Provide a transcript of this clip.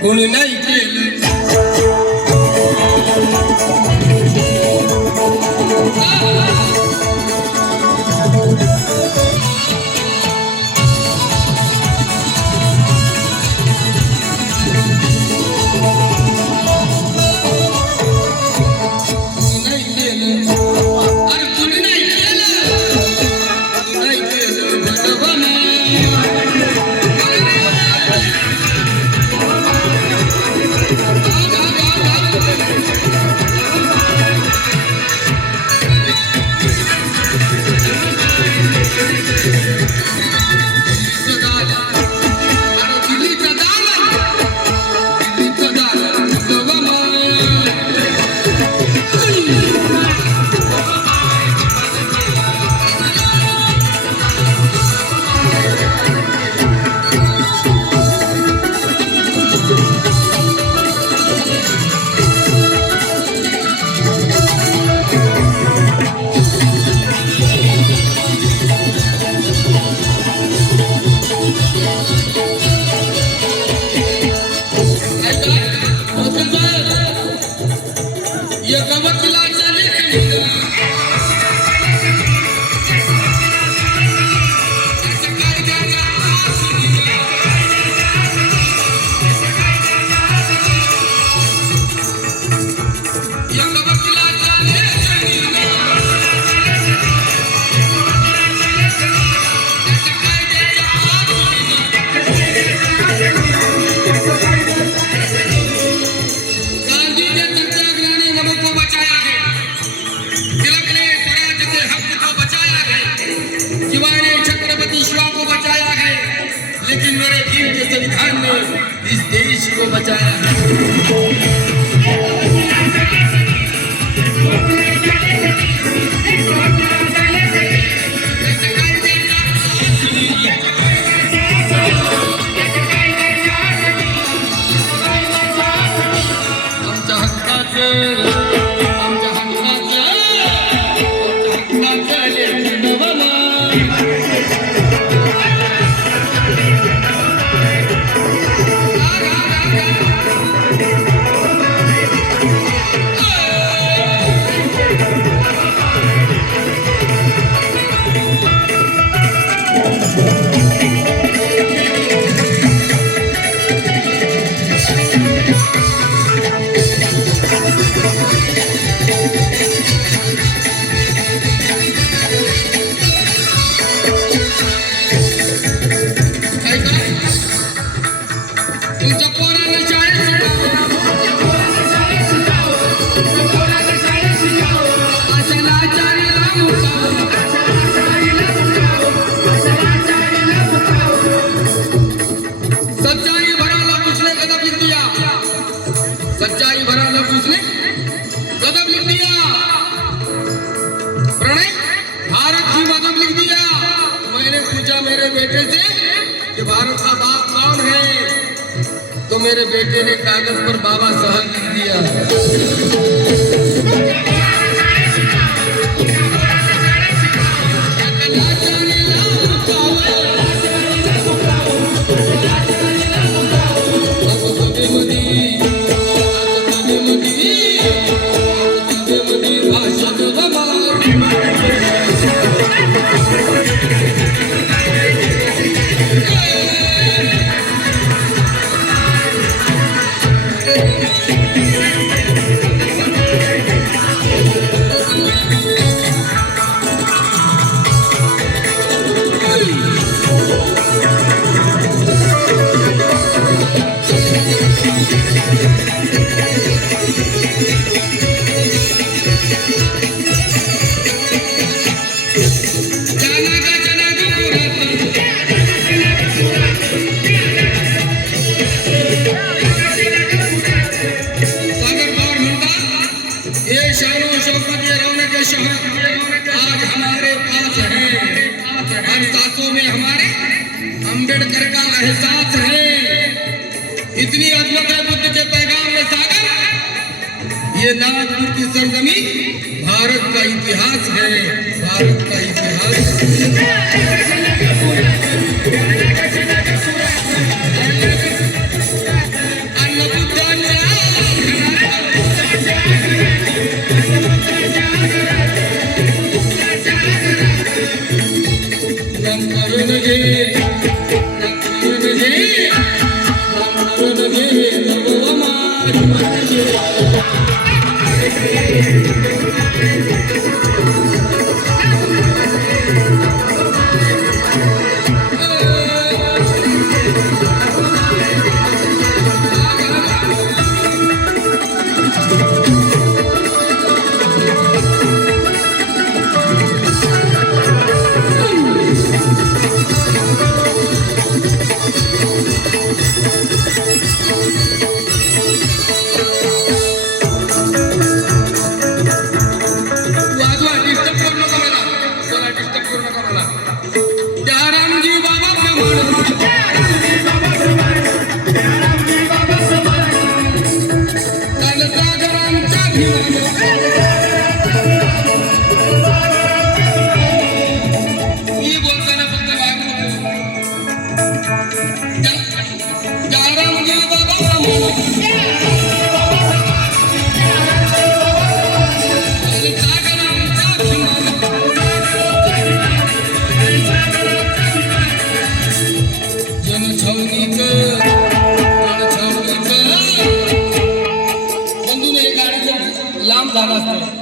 कोणी नाही केलं लेकिन मेरे वीर के संविधान ने इस देश को बचाया है। सच्चाई भरा लफ्ज उसने गजब लिख दिया। प्रणय भारत की मजहब लिख दिया। मैंने पूछा मेरे बेटे से कि भारत का बाप कौन है, तो मेरे बेटे ने कागज पर बाबा साहब लिख दिया। जाना का जना का पुरातन सागर पार होगा ये शानो शौकत ये रौनक शहर आज हमारे पास है हर सांसों में हमारे अंबेडकर का एहसास है इतनी अजमत है बुद्ध के पैगाम में सागर ये नागपुर की सरजमी भारत का इतिहास है भारत का इतिहास लांब झाला असतो